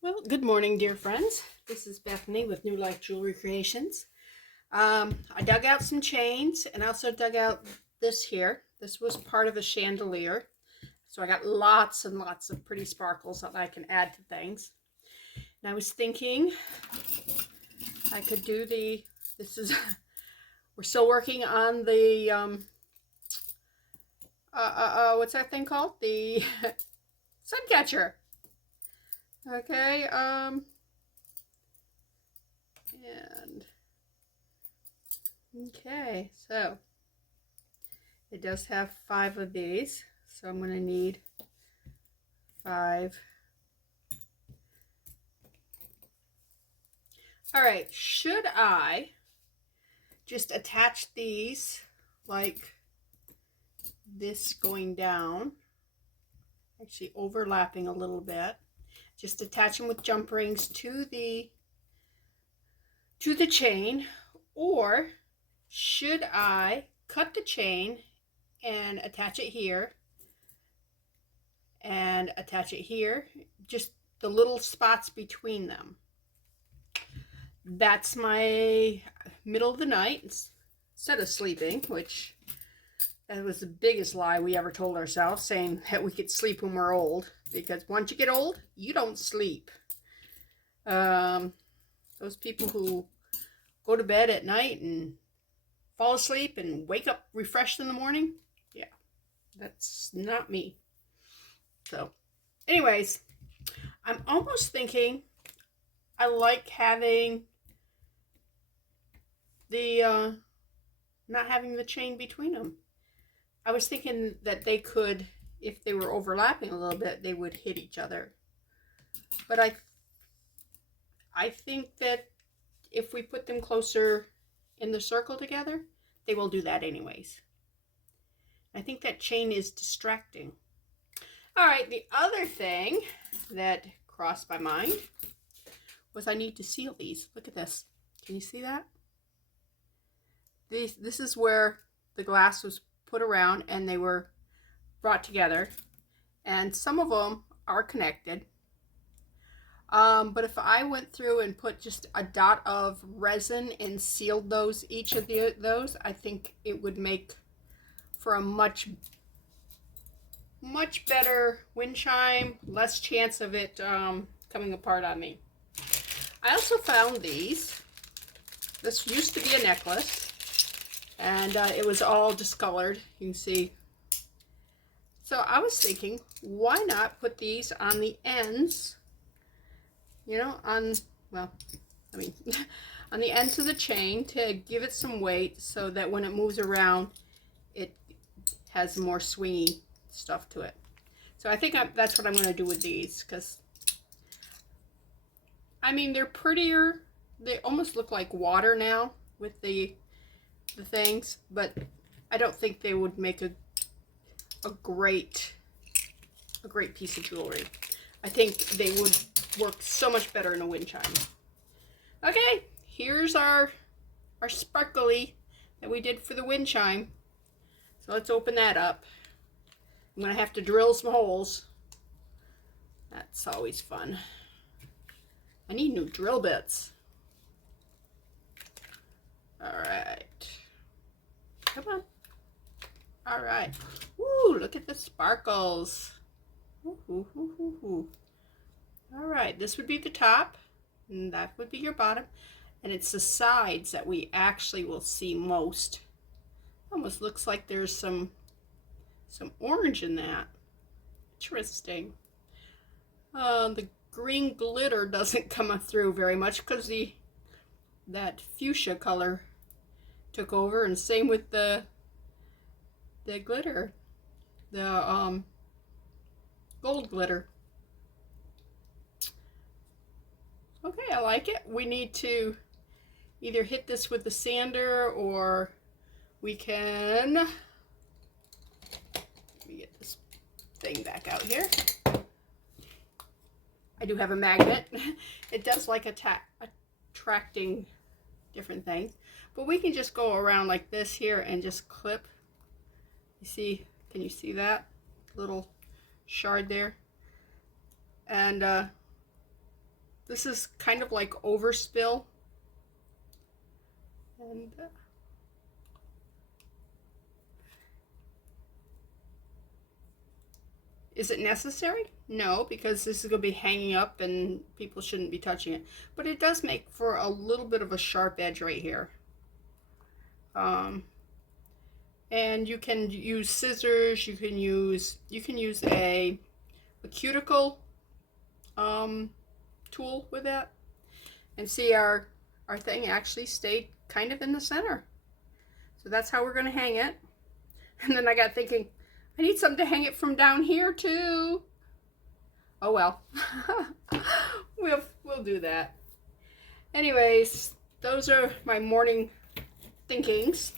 Well, good morning, dear friends. This is Bethany with New Life Jewelry Creations. I dug out some chains and also dug out this here. This was part of a chandelier. So I got lots and lots of pretty sparkles that I can add to things. And I was thinking I could do this is, we're still working on the, what's that thing called? The sun catcher. Okay, and okay, so it does have 5 of these, so I'm going to need 5. All right, should I just attach these like this going down, actually overlapping a little bit, just attach them with jump rings to the chain, or should I cut the chain and attach it here and attach it here, just the little spots between them? That's my middle of the night instead of sleeping, which that was the biggest lie we ever told ourselves, saying that we could sleep when we're old, because once you get old, you don't sleep. Those people who go to bed at night and fall asleep and wake up refreshed in the morning, yeah, that's not me. So anyways, I'm almost thinking I like having the not having the chain between them. I was thinking that they could, if they were overlapping a little bit, they would hit each other. But I think that if we put them closer in the circle together, they will do that anyways. I think that chain is distracting. All right, the other thing that crossed my mind was I need to seal these. Look at this. Can you see that? This is where the glass was put around and they were brought together, and some of them are connected, but if I went through and put just a dot of resin and sealed those, each of those, I think it would make for a much better wind chime, less chance of it coming apart on me. I also found these. This used to be a necklace, and it was all discolored, you can see. So I was thinking, why not put these on the ends, well, I mean, on the ends of the chain to give it some weight so that when it moves around, it has more swingy stuff to it. So I think that's what I'm going to do with these, because, I mean, they're prettier. They almost look like water now with the things, but I don't think they would make a great piece of jewelry. I think they would work so much better in a wind chime. Okay, here's our sparkly that we did for the wind chime. So let's open that up. I'm gonna have to drill some holes. That's always fun. I need new drill bits. All right. Come on. All right. Woo, look at the sparkles. Ooh, ooh, ooh, ooh, ooh. All right, this would be the top, and that would be your bottom. And it's the sides that we actually will see most. Almost looks like there's some orange in that. Interesting. The green glitter doesn't come through very much because that fuchsia color took over, and same with the glitter, the gold glitter. Okay, I like it. We need to either hit this with the sander, or we can, let me get this thing back out here. I do have a magnet. It does like attracting different things, but we can just go around like this here and just clip. You see, can you see that little shard there? And This is kind of like overspill. And is it necessary? No, because this is going to be hanging up and people shouldn't be touching it. But it does make for a little bit of a sharp edge right here. And you can use scissors. You can use a cuticle tool with that. And see, our thing actually stayed kind of in the center. So that's how we're going to hang it. And then I got thinking, I need something to hang it from down here too. Oh well. we'll do that. Anyways, those are my morning thinkings.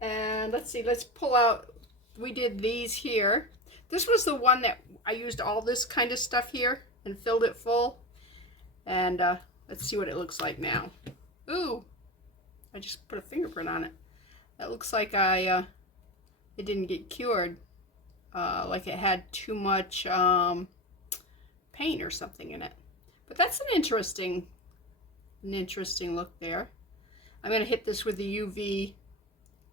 And let's see, let's pull out, we did these here. This was the one that I used all this kind of stuff here and filled it full. And let's see what it looks like now. Ooh, I just put a fingerprint on it. That looks like it didn't get cured. Like it had too much paint or something in it. But that's an interesting look there. I'm going to hit this with the UV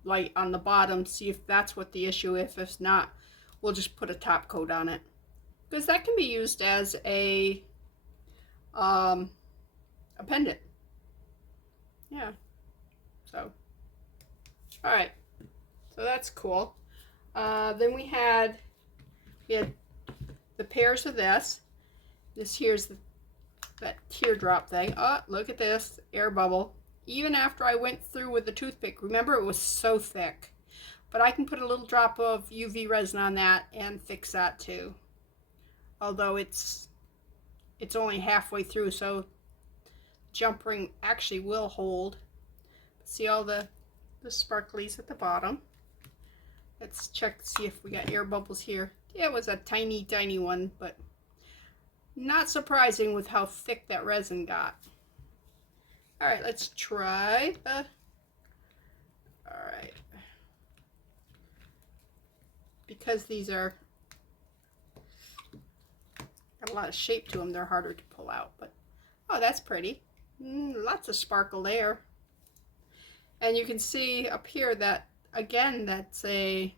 light on the bottom, see if that's what the issue is. If not, we'll just put a top coat on it. Because that can be used as a pendant. Yeah. So, all right. So that's cool. Then we had the pairs of this. This here's that teardrop thing. Oh, look at this air bubble. Even after I went through with the toothpick, remember it was so thick. But I can put a little drop of UV resin on that and fix that too. Although it's only halfway through, so jump ring actually will hold. See all the sparklies at the bottom. Let's check to see if we got air bubbles here. Yeah, it was a tiny, tiny one, but not surprising with how thick that resin got. All right, let's try the, all right. Because these are, got a lot of shape to them, they're harder to pull out, but, oh, that's pretty. Lots of sparkle there. And you can see up here that, again, that's a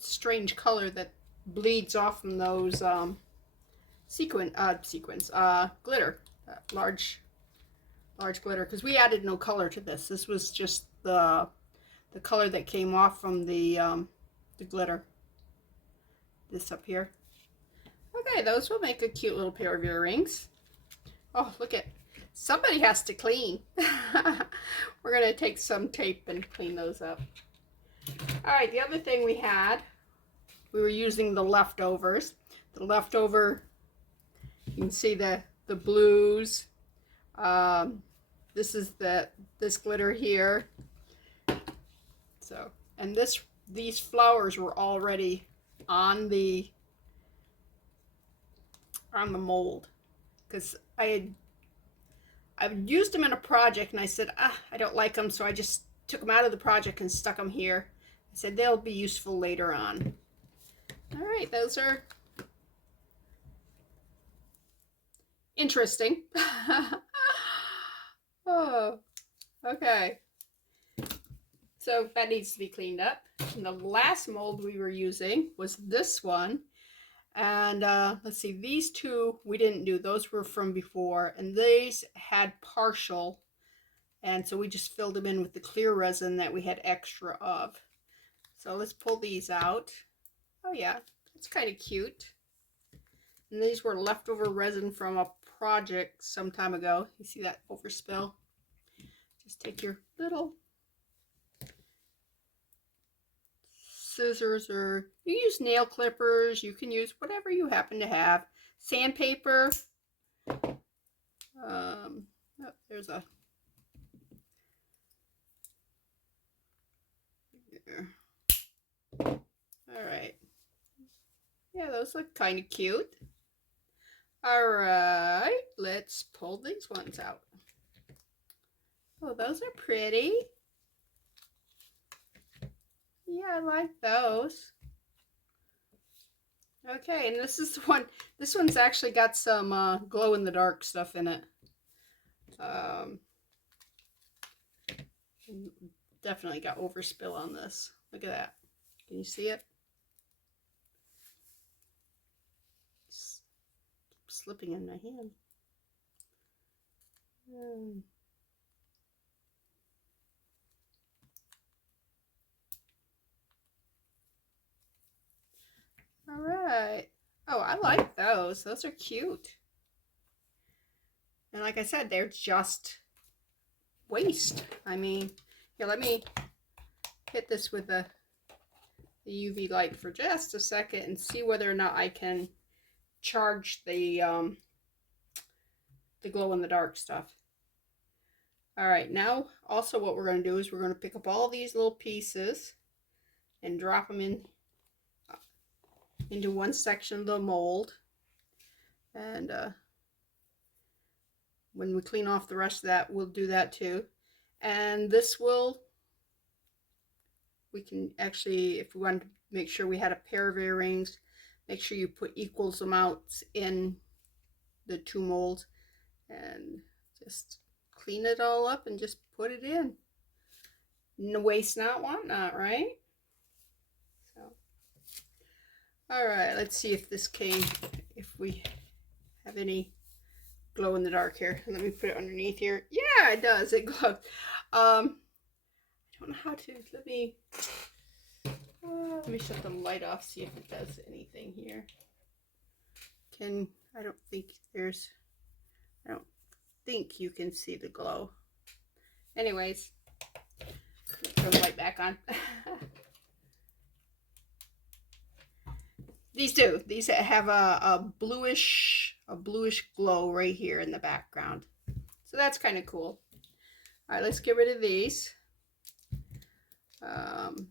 strange color that bleeds off from those glitter, large glitter, because we added no color to this. This was just the color that came off from the glitter. This up here. Okay, those will make a cute little pair of earrings. Oh, look at, somebody has to clean. We're gonna take some tape and clean those up. All right, the other thing we were using the leftovers. The leftover, you can see the blues. This is this glitter here. So, and these flowers were already on the mold, because I used them in a project and I said, I don't like them, so I just took them out of the project and stuck them here. I said they'll be useful later on. All right, those are interesting. Oh, okay. So that needs to be cleaned up. And the last mold we were using was this one. And let's see, these two we didn't do. Those were from before. And these had partial. And so we just filled them in with the clear resin that we had extra of. So let's pull these out. Oh yeah, it's kind of cute. And these were leftover resin from a project some time ago. You see that overspill? Just take your little scissors, or you use nail clippers. You can use whatever you happen to have. Sandpaper. Oh, there's a. All right. Yeah, those look kind of cute. All right, let's pull these ones out. Oh, those are pretty. Yeah, I like those. Okay, and this is the one. This one's actually got some glow in the dark stuff in it. Um, definitely got overspill on this. Look at that. Can you see it? It's slipping in my hand. All right. Oh, I like those. Those are cute. And like I said, they're just waste. I mean, here, let me hit this with the UV light for just a second and see whether or not I can charge the glow in the dark stuff. All right, now also what we're going to do is we're going to pick up all these little pieces and drop them in into one section of the mold. And when we clean off the rest of that, we'll do that too. And this will, we can actually, if we want to make sure we had a pair of earrings, make sure you put equal amounts in the two molds and just clean it all up and just put it in. No waste not, want not, right? So, all right, let's see if this came, if we have any glow in the dark here. Let me put it underneath here. Yeah, it does. It glows. I don't know how to. Let me shut the light off. See if it does anything here. I don't think you can see the glow. Anyways, throw the light back on. These do. These have a bluish glow right here in the background. So that's kind of cool. All right, let's get rid of these. And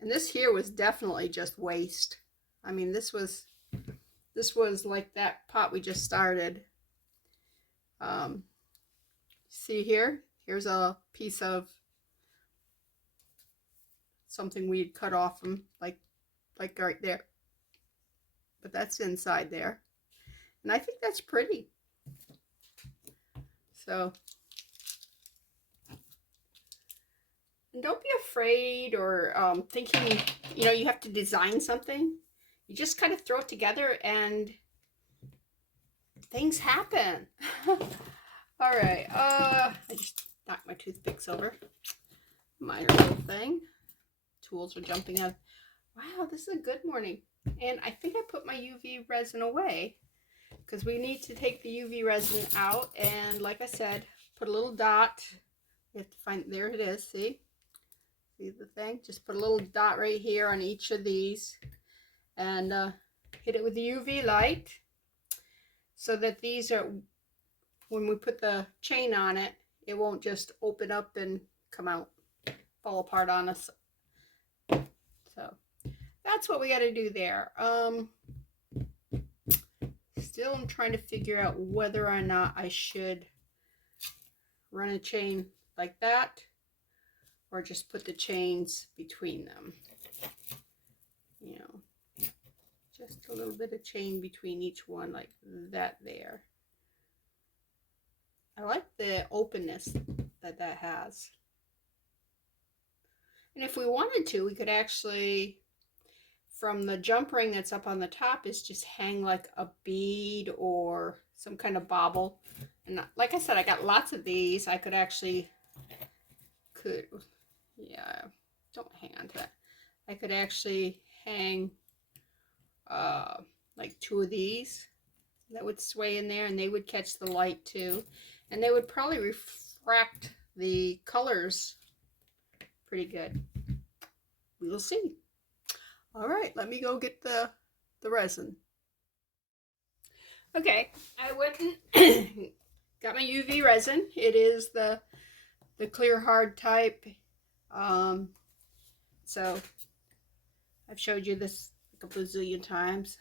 this here was definitely just waste. I mean, this was like that pot we just started. See here? Here's a piece of something we had cut off from, like right there. But that's inside there. And I think that's pretty. So, and don't be afraid or thinking, you have to design something. You just kind of throw it together and things happen. All right. I just knocked my toothpicks over. Minor little thing. Tools are jumping out. Wow, this is a good morning. And I think I put my UV resin away because we need to take the UV resin out. And like I said, put a little dot. You have to find, there it is. See the thing? Just put a little dot right here on each of these and hit it with the UV light so that these are, when we put the chain on it, it won't just open up and come out, fall apart on us. So that's what we got to do there. Still I'm trying to figure out whether or not I should run a chain like that or just put the chains between them. Just a little bit of chain between each one like that there. I like the openness that has. And if we wanted to, we could actually, from the jump ring that's up on the top, is just hang like a bead or some kind of bauble. And like I said, I got lots of these. I could actually, yeah, don't hang on to that. I could actually hang like two of these that would sway in there and they would catch the light too. And they would probably refract the colors pretty good. We'll see. All right, let me go get the resin. Okay, I went and got my UV resin. It is the clear hard type. So I've showed you this like a bazillion times.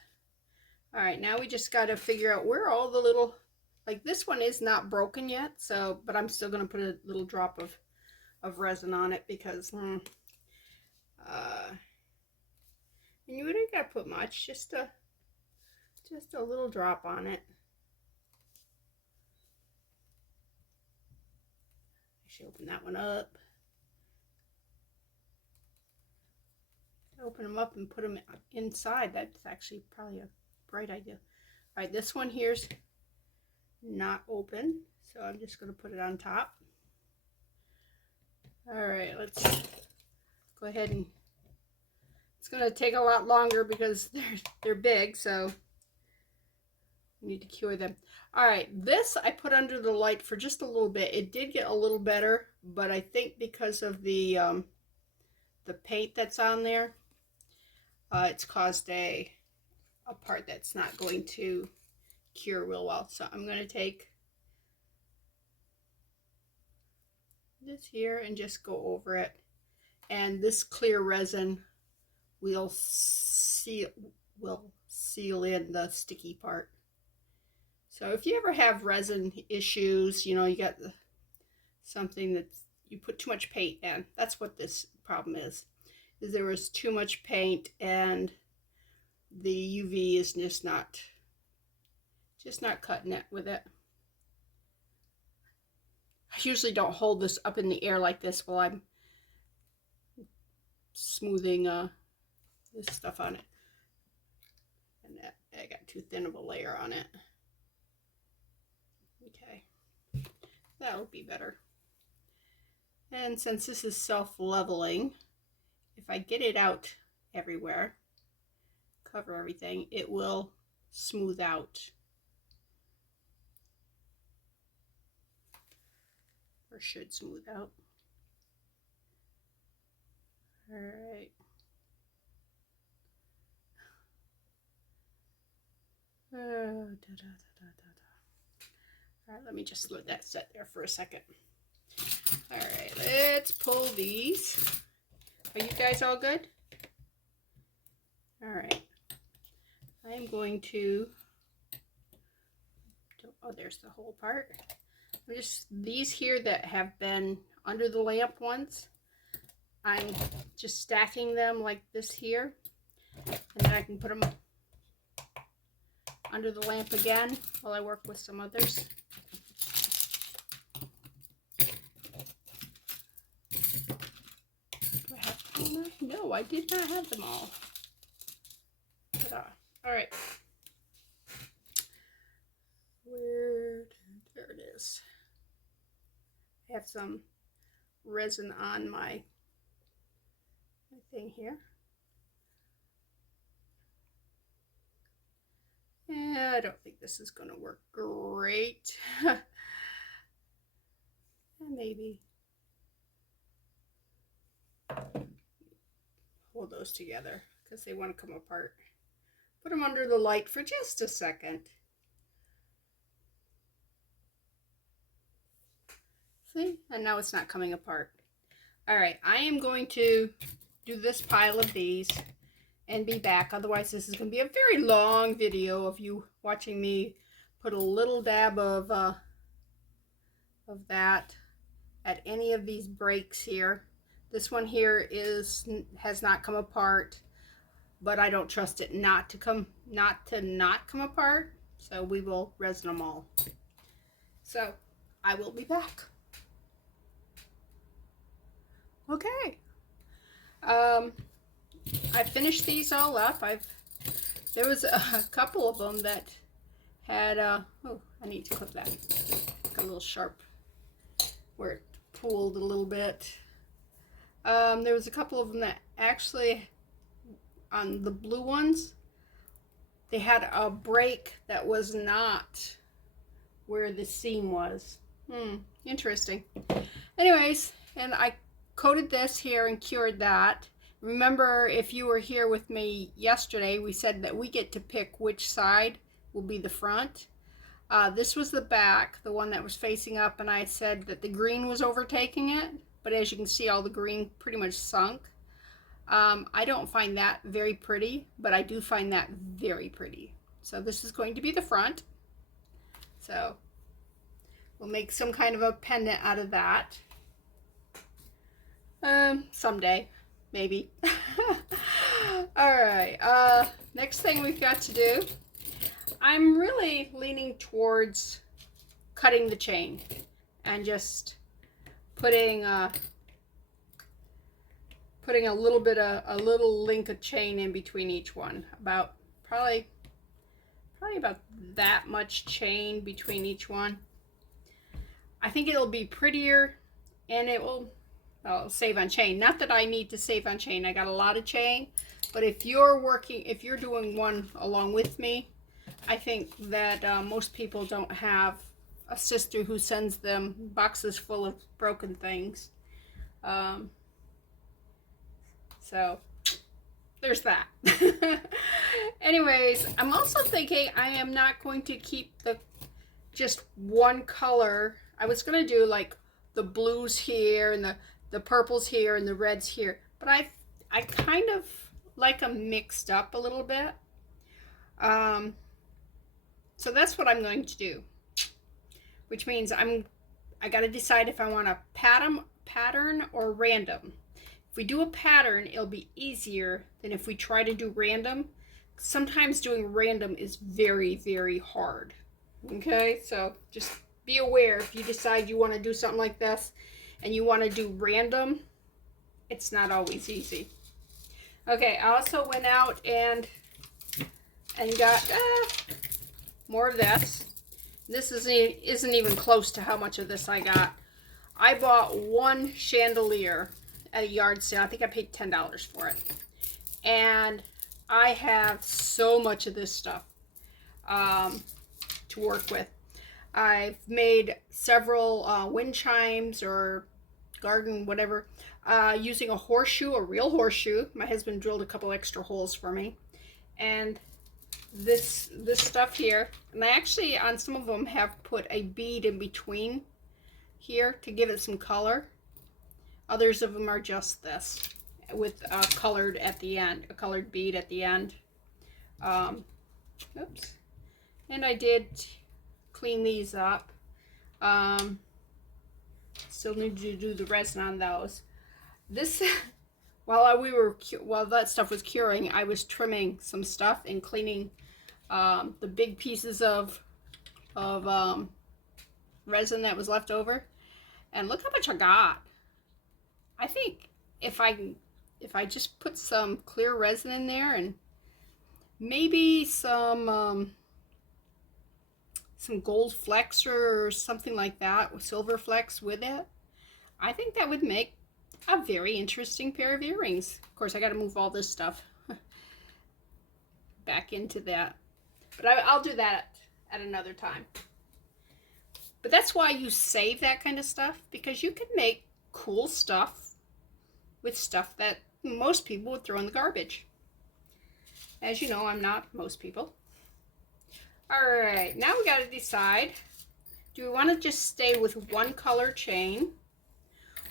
All right, now we just got to figure out where all the little, like this one is not broken yet, so, but I'm still going to put a little drop of resin on it because And you wouldn't gotta put much, just a little drop on it. I should open that one up. Open them up and put them inside. That's actually probably a bright idea. All right, this one here's not open, so I'm just going to put it on top. All right, let's go ahead and it's going to take a lot longer because they're big, so we need to cure them. All right, this I put under the light for just a little bit. It did get a little better, but I think because of the paint that's on there, it's caused a part that's not going to cure real well. So I'm going to take this here and just go over it. And this clear resin will seal in the sticky part. So if you ever have resin issues, you know, you got something that you put too much paint in, that's what this problem is there was too much paint and the UV is just not cutting it with it. I usually don't hold this up in the air like this while I'm smoothing this stuff on it. And I got too thin of a layer on it. Okay, that'll be better. And since this is self-leveling, if I get it out everywhere, cover everything, it will smooth out. Or should smooth out. All right. All right, let me just let that set there for a second. All right, let's pull these. Are you guys all good? All right. I'm going to, oh, there's the whole part. Just these here that have been under the lamp ones, I'm just stacking them like this here, and then I can put them under the lamp again while I work with some others. Do I have them? No, I did not have them all. All right. There it is. I have some resin on my thing here. Yeah, I don't think this is going to work great. Maybe. Hold those together because they want to come apart. Put them under the light for just a second. See? And now it's not coming apart. All right, I am going to do this pile of these and be back. Otherwise, this is going to be a very long video of you watching me put a little dab of that at any of these breaks here. This one here has not come apart, but I don't trust it not to come apart. So we will resin them all. So I will be back. Okay. I finished these all up. There was a couple of them that had oh, I need to clip that. Got a little sharp where it pooled a little bit. There was a couple of them that actually, on the blue ones, they had a break that was not where the seam was. Interesting. Anyways, and I coated this here and cured that. Remember, if you were here with me yesterday, we said that we get to pick which side will be the front. This was the back, the one that was facing up, and I said that the green was overtaking it, but as you can see, all the green pretty much sunk. I don't find that very pretty, but I do find that very pretty. So this is going to be the front. So we'll make some kind of a pendant out of that. Someday, maybe. All right, next thing we've got to do, I'm really leaning towards cutting the chain and just putting a little link of chain in between each one, about probably about that much chain between each one. I think it'll be prettier, and it will save on chain. Not that I need to save on chain. I got a lot of chain, but if you're doing one along with me, I think that most people don't have a sister who sends them boxes full of broken things. So there's that. Anyways, I'm also thinking I am not going to keep just one color. I was going to do like the blues here and the purples here and the reds here, but I kind of like them mixed up a little bit. So that's what I'm going to do, which means I got to decide if I want a pattern or random. If we do a pattern, it'll be easier than if we try to do random. Sometimes doing random is very, very hard. Okay, so just be aware if you decide you want to do something like this and you want to do random, it's not always easy. Okay, I also went out and got more of this. This isn't even close to how much of this I got. I bought one chandelier at a yard sale. I think I paid $10 for it. And I have so much of this stuff to work with. I've made several wind chimes or garden, whatever, using a horseshoe, a real horseshoe. My husband drilled a couple extra holes for me. And this stuff here, and I actually on some of them have put a bead in between here to give it some color. Others of them are just this with colored at the end, a colored bead at the end. Oops. And I did clean these up. Still need to do the resin on those. This while that stuff was curing, I was trimming some stuff and cleaning the big pieces of resin that was left over. And look how much I got. I think if I just put some clear resin in there and maybe some gold flecks or something like that, with silver flecks with it, I think that would make a very interesting pair of earrings. Of course, I got to move all this stuff back into that, but I'll do that at another time. But that's why you save that kind of stuff, because you can make cool stuff with stuff that most people would throw in the garbage. As you know, I'm not most people. All right, now we got to decide, do we want to just stay with one color chain,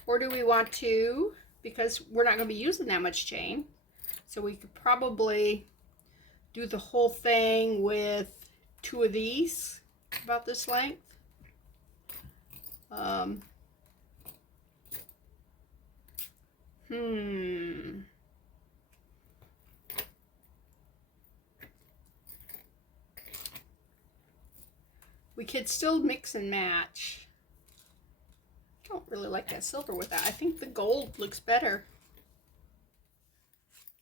or do we want to, because we're not going to be using that much chain, so we could probably do the whole thing with two of these about this length. We could still mix and match. I don't really like that silver with that. I think the gold looks better.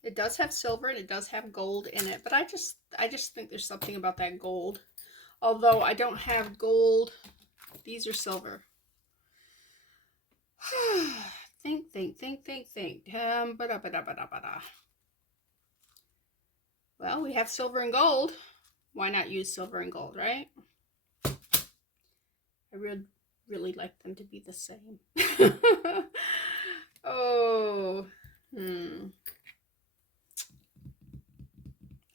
It does have silver and it does have gold in it, but I just think there's something about that gold. Although I don't have gold, these are silver. Think. Well, we have silver and gold. Why not use silver and gold, right? I really like them to be the same. Oh, I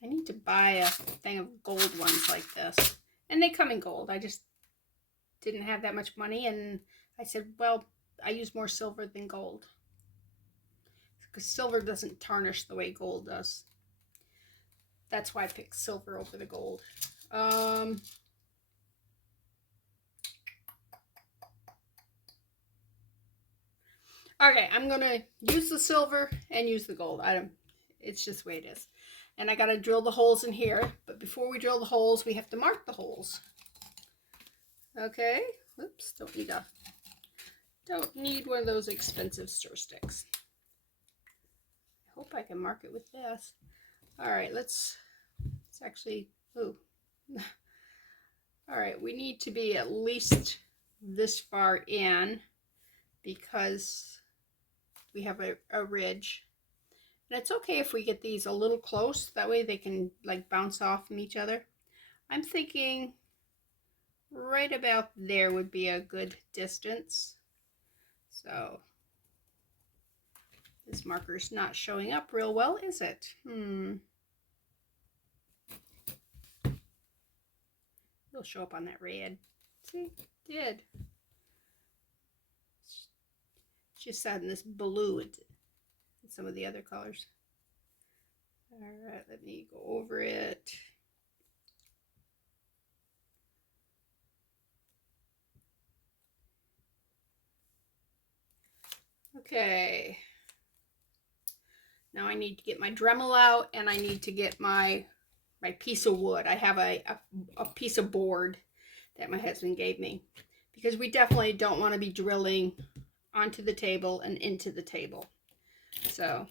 need to buy a thing of gold ones like this. And they come in gold. I just didn't have that much money, and I said, well, I use more silver than gold, because silver doesn't tarnish the way gold does. That's why I picked silver over the gold. Okay, I'm gonna use the silver and use the gold. It's just the way it is. And I got to drill the holes in here. But before we drill the holes, we have to mark the holes. Okay. Oops, don't need one of those expensive stir sticks. I hope I can mark it with this. All right, let's actually, ooh. All right, we need to be at least this far in because we have a ridge. And it's okay if we get these a little close. That way they can like bounce off from each other. I'm thinking right about there would be a good distance. So this marker's not showing up real well, is it? It'll show up on that red. See, it did. It's just adding this blue and some of the other colors. All right, let me go over it. Okay. Now I need to get my Dremel out and I need to get my piece of wood. I have a piece of board that my husband gave me because we definitely don't want to be drilling onto the table and into the table. So,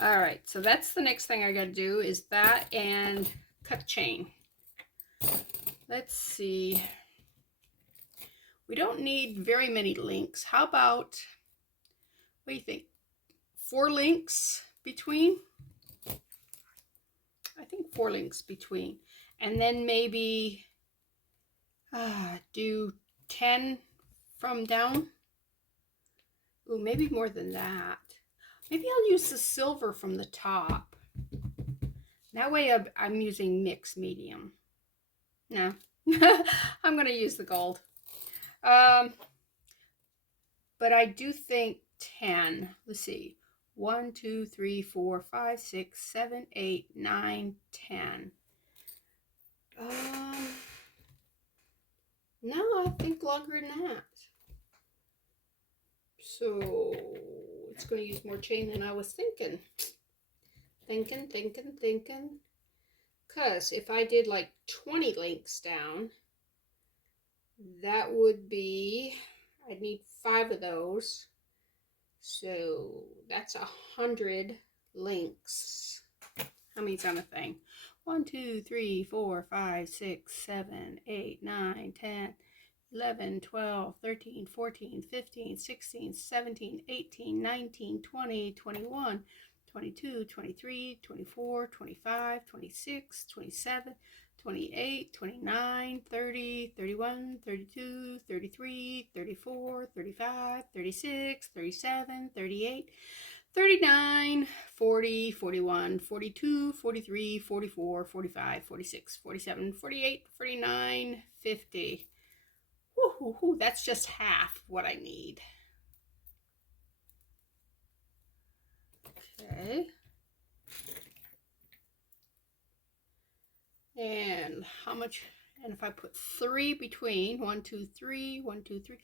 all right, so that's the next thing I got to do is that and cut chain. Let's see. We don't need very many links. How about, what do you think? 4 links between? I think 4 links between. And then maybe do 10 from down. Ooh, maybe more than that. Maybe I'll use the silver from the top. That way I'm using mixed medium. No, I'm going to use the gold. But I do think 10. Let's see. 1, 2, 3, 4, 5, 6, 7, 8, 9, 10. No, I think longer than that. So it's going to use more chain than I was thinking. Thinking. Because if I did like 20 links down, that would be, I'd need 5 of those. So that's 100 links. How many's on a thing? 1, 2, 3, 4, 5, 6, 7, 8, 9, 10, 11, 12, 13, 14, 15, 16, 17, 18, 19, 20, 21, 22, 23, 24, 25, 26, 27, 28, 29, 30, 31, 32, 33, 34, 35, 36, 37, 38, 39, 40, 41, 42, 43, 44, 45, 46, 47, 48, 49, 50. Woo, that's just half what I need. Okay. And how much, and if I put 3 between, 1, 2, 3, 1, 2, 3,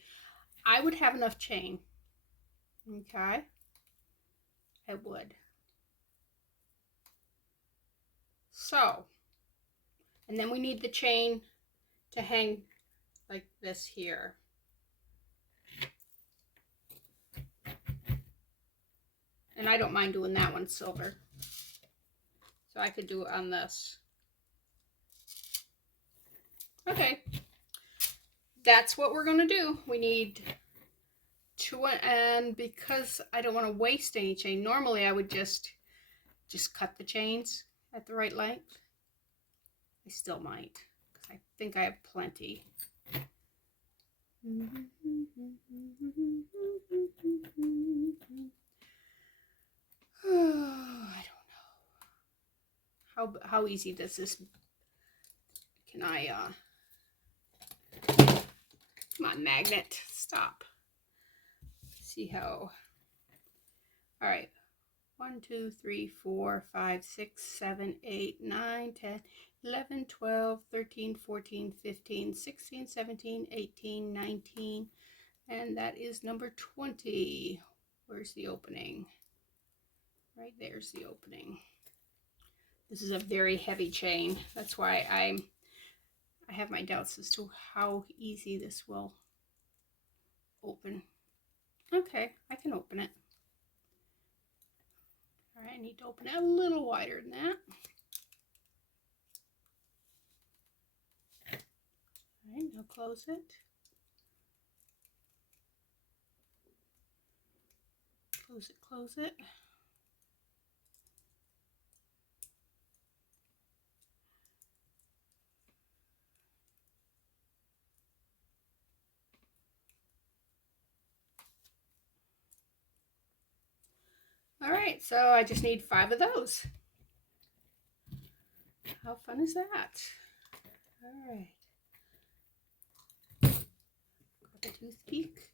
I would have enough chain. Okay. I would. So, and then we need the chain to hang like this here. And I don't mind doing that one silver. So I could do it on this. Okay. That's what we're going to do. We need 2, and because I don't want to waste any chain, normally I would just cut the chains at the right length. I still might, because I think I have plenty. I don't know. How easy does this, can I, come on, magnet, stop. See how, all right. 1, 2, 3, 4, 5, 6, 7, 8, 9, 10, 11, 12, 13, 14, 15, 16, 17, 18, 19, and that is number 20. Where's the opening? Right there's the opening. This is a very heavy chain. That's why I have my doubts as to how easy this will open. Okay, I can open it. All right, I need to open it a little wider than that. All right, now close it. Close it, close it. All right, so I just need 5 of those. How fun is that? All right. Got the toothpick.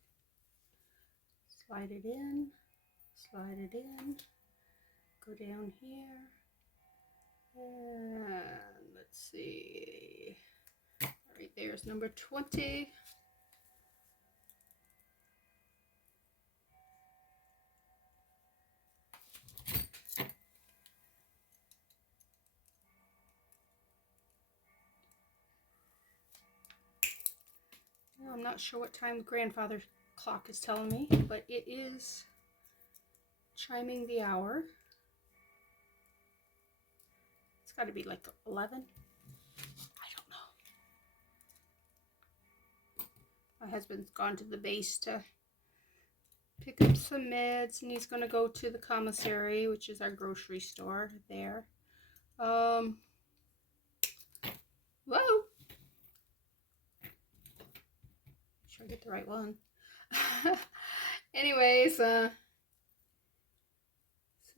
Slide it in. Slide it in. Go down here. And let's see. All right, there's number 20. Well, I'm not sure what time the grandfather clock is telling me, but it is chiming the hour. It's got to be like 11. I don't know. My husband's gone to the base to pick up some meds, and he's going to go to the commissary, which is our grocery store there. Whoa. Make sure I get the right one. Anyways, so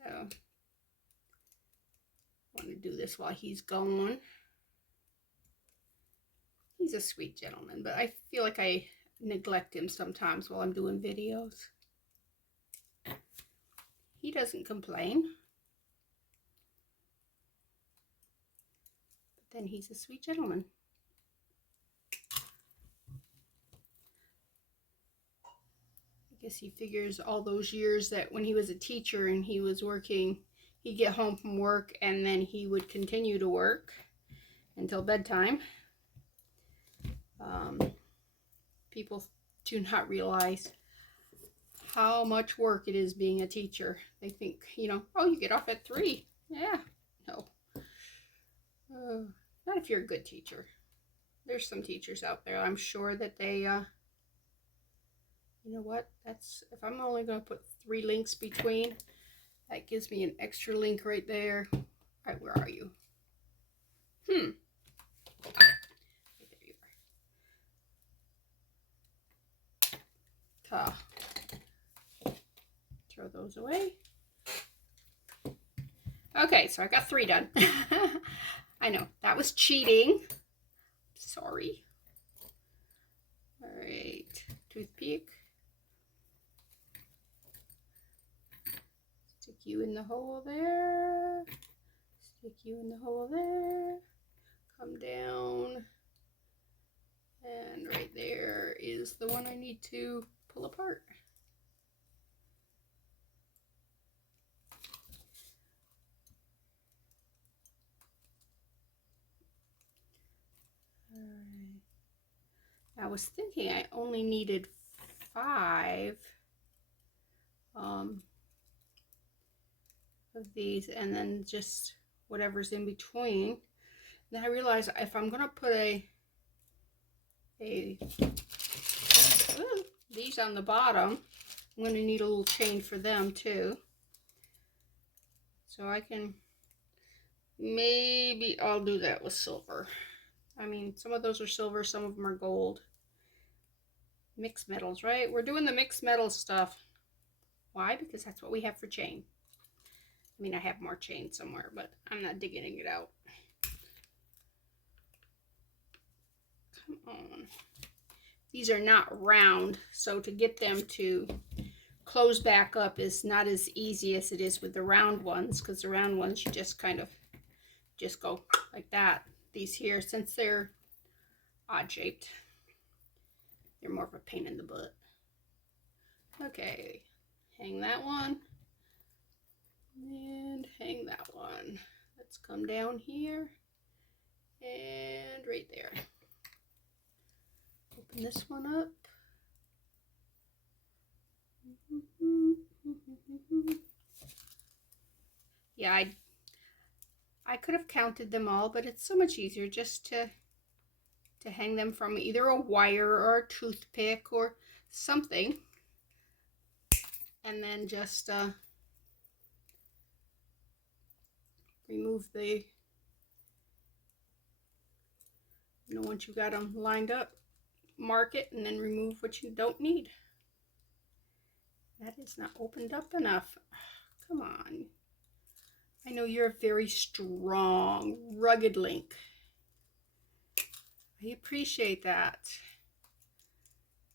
I want to do this while he's gone. He's a sweet gentleman, but I feel like I neglect him sometimes while I'm doing videos. He doesn't complain. But then he's a sweet gentleman. I guess he figures all those years that when he was a teacher and he was working, he'd get home from work and then he would continue to work until bedtime. People do not realize how much work it is being a teacher. They think, you know, oh, you get off at 3. Yeah, no. Not if you're a good teacher. There's some teachers out there, I'm sure, that they, you know what, that's, if I'm only going to put 3 links between, that gives me an extra link right there. All right, where are you? There you are. Throw those away. Okay, so I got 3 done. I know, that was cheating. Sorry. All right, toothpick. Stick you in the hole there. Stick you in the hole there. Come down. And right there is the one I need to pull apart. All right. I was thinking I only needed 5 of these, and then just whatever's in between. Then I realized if I'm gonna put these on the bottom, I'm gonna need a little chain for them too. So I can, maybe I'll do that with silver. I mean, some of those are silver, some of them are gold. Mixed metals, right? We're doing the mixed metal stuff. Why? Because that's what we have for chain. I mean, I have more chain somewhere, but I'm not digging it out. Come on. These are not round, so to get them to close back up is not as easy as it is with the round ones, because the round ones you just kind of just go like that. These here, since they're odd shaped, they're more of a pain in the butt. Okay, hang that one. And hang that one. Let's come down here and right there. Open this one up. Yeah, I could have counted them all, but it's so much easier just to hang them from either a wire or a toothpick or something, and then just remove the, once you got them lined up, mark it and then remove what you don't need. That is not opened up enough. Come on. I know you're a very strong, rugged link. I appreciate that.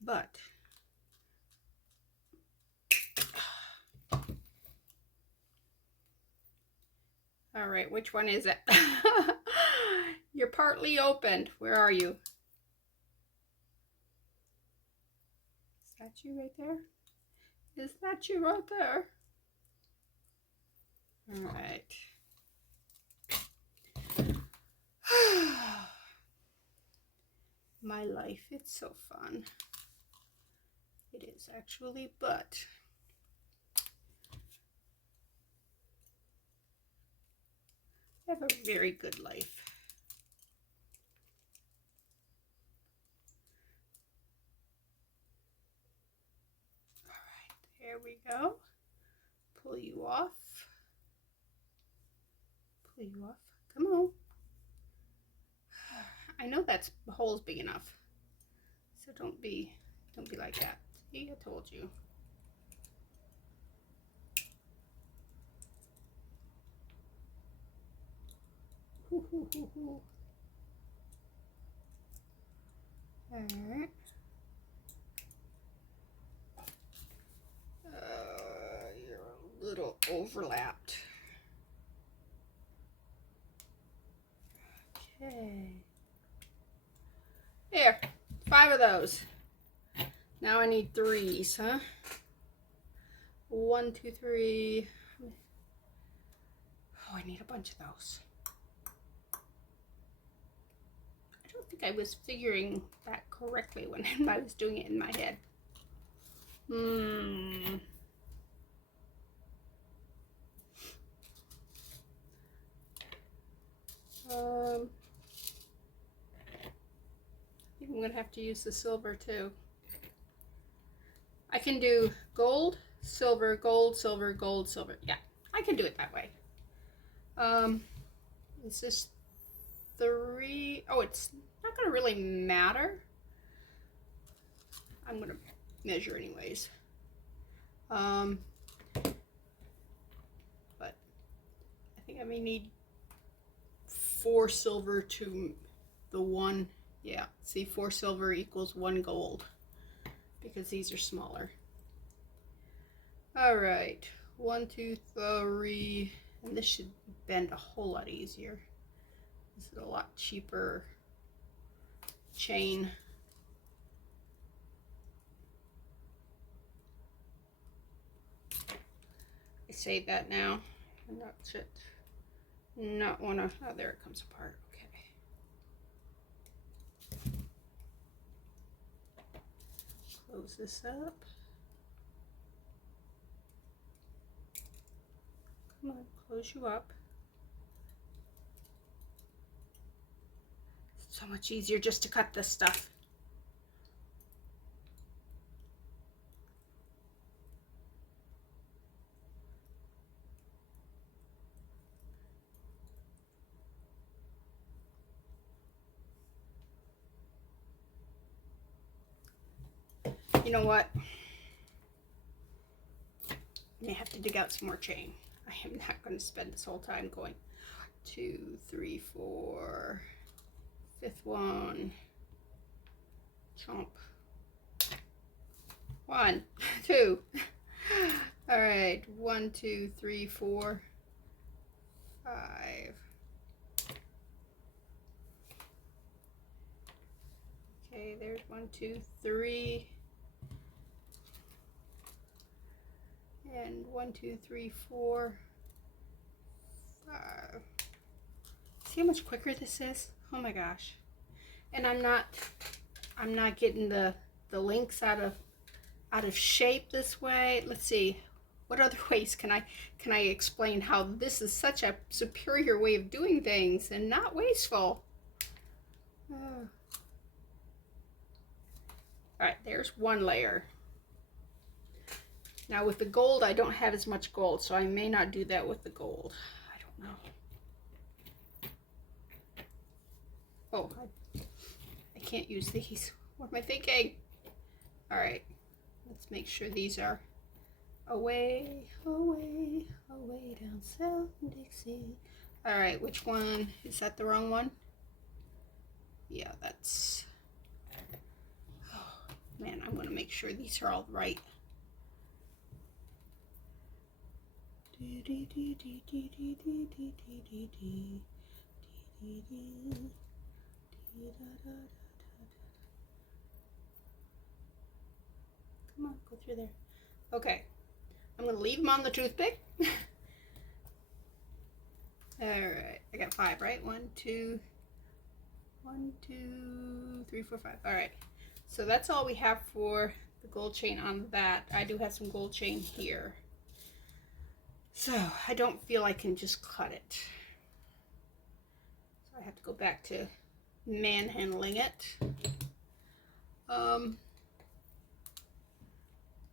But all right, which one is it? You're partly opened. Where are you? Is that you right there? Is that you right there? All right. My life, it's so fun. It is actually, but I have a very good life. All right, there we go. Pull you off. Pull you off. Come on. I know that hole's big enough, so don't be like that. See, I told you. All right. You're a little overlapped. Okay. There, 5 of those. Now I need 3s, huh? 1, 2, 3. Oh, I need a bunch of those. I don't think I was figuring that correctly when I was doing it in my head. I think I'm gonna have to use the silver too. I can do gold, silver, gold, silver, gold, silver. Yeah, I can do it that way. Is this 3? Oh, it's not gonna really matter. I'm gonna measure anyways. But I think I may need 4 silver to the 1. Yeah, see, 4 silver equals 1 gold because these are smaller. All right, 1, 2, 3, and this should bend a whole lot easier. This is a lot cheaper chain. I save that now. And that's it. Not wanna, oh, there it comes apart. Okay. Close this up. Come on, close you up. It's so much easier just to cut this stuff. You know what? I may have to dig out some more chain. I am not going to spend this whole time going 2, 3, 4, 5th one, chomp. 1, 2. All right, 1, 2, 3, 4, 5. Okay, there's 1, 2, 3. And 1, 2, 3, 4. See how much quicker this is? Oh my gosh. And I'm not getting the links out of shape this way. Let's see. What other ways can I explain how this is such a superior way of doing things and not wasteful? All right, there's one layer. Now with the gold, I don't have as much gold, so I may not do that with the gold. I don't know. Oh, I can't use these. What am I thinking? All right, let's make sure these are away, away, away down south in Dixie. All right, which one? Is that the wrong one? Yeah, that's... Oh, man, I'm gonna make sure these are all right. Come on, go through there. Okay, I'm gonna leave them on the toothpick. All right, I got 5, right? 1, 2, 3, 4, 5. All right, so that's all we have for the gold chain on that. I do have some gold chain here, so I don't feel I can just cut it. So I have to go back to manhandling it.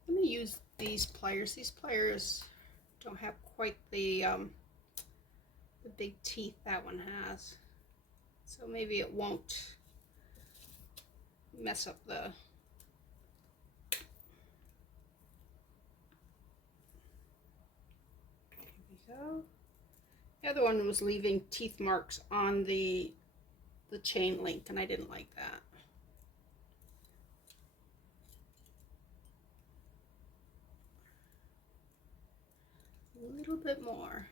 Let me use these pliers. These pliers don't have quite the big teeth that one has, so maybe it won't mess up the... Here we go. The other one was leaving teeth marks on the chain link, and I didn't like that. A little bit more.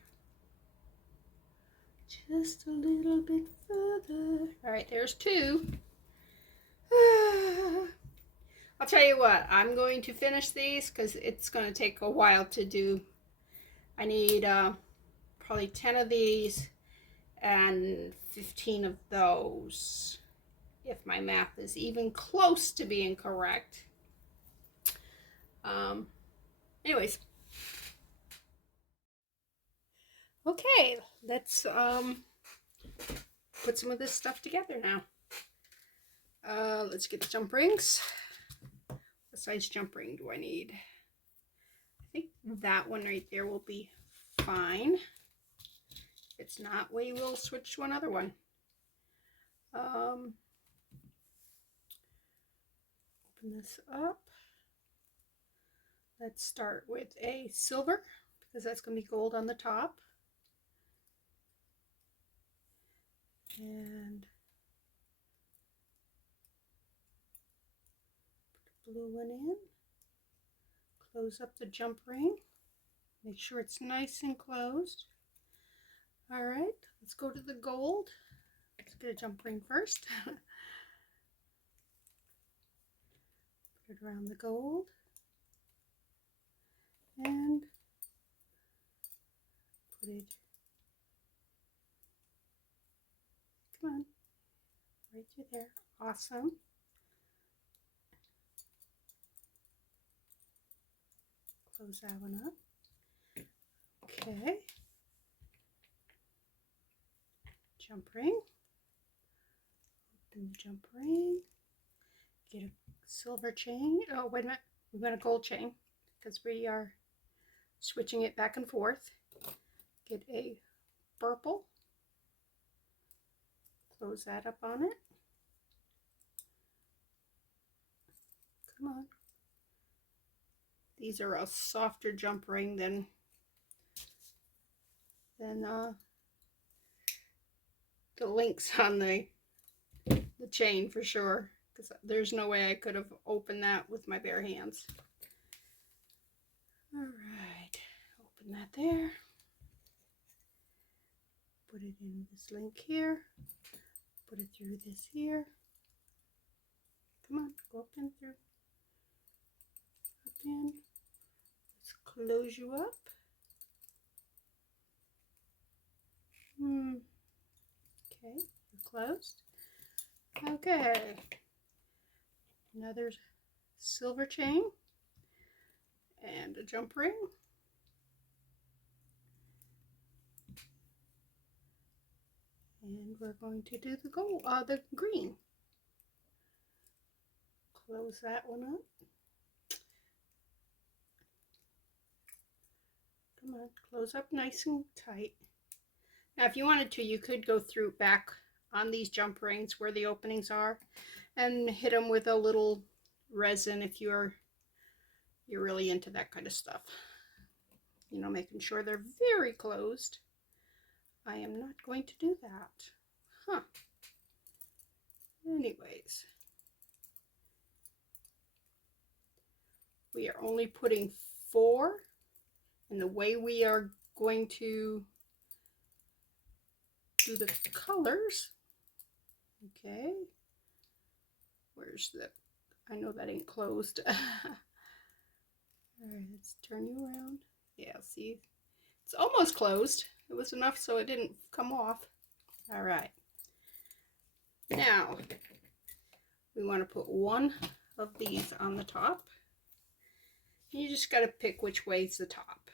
Just a little bit further. All right, there's 2. I'll tell you what, I'm going to finish these because it's going to take a while to do. I need probably 10 of these and 15 of those, if my math is even close to being correct. Anyways. Okay, let's put some of this stuff together now. Let's get the jump rings. What size jump ring do I need? I think that one right there will be fine. If it's not, we will switch to another one. Open this up. Let's start with a silver, because that's going to be gold on the top. And put a blue one in. Close up the jump ring. Make sure it's nice and closed. All right, let's go to the gold. Let's get a jump ring first. Put it around the gold. And put it, come on, right through there. Awesome. Close that one up. Okay. Jump ring. Open the jump ring. Get a silver chain. Oh, wait a minute. We got a gold chain because we are switching it back and forth. Get a purple. Close that up on it. Come on. These are a softer jump ring than the links on the chain for sure, because there's no way I could have opened that with my bare hands. All right, open that there. Put it in this link here. Put it through this here. Come on, go up and through. Up in. Let's close you up. Okay, you're closed. Okay, another silver chain and a jump ring. And we're going to do the gold, the green. Close that one up. Come on, close up nice and tight. Now, if you wanted to, you could go through back on these jump rings where the openings are and hit them with a little resin if you're really into that kind of stuff. You know, making sure they're very closed. I am not going to do that. Huh. Anyways, we are only putting 4, and the way we are going to do the colors. Okay. Where's the, I know that ain't closed. All right, let's turn you around. Yeah, see, it's almost closed. It was enough so it didn't come off. All right. Now, we want to put one of these on the top. You just got to pick which way's the top.